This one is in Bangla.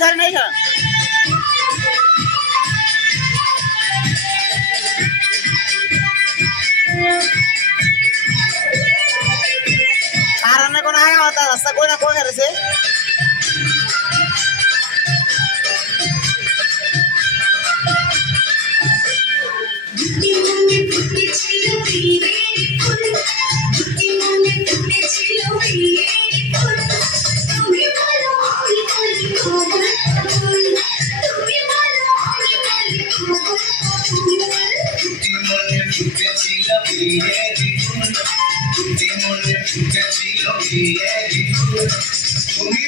ছাড়ে নাই না আর না কোনো আগা মাথা রাস্তা কই না কই গেছে তুমি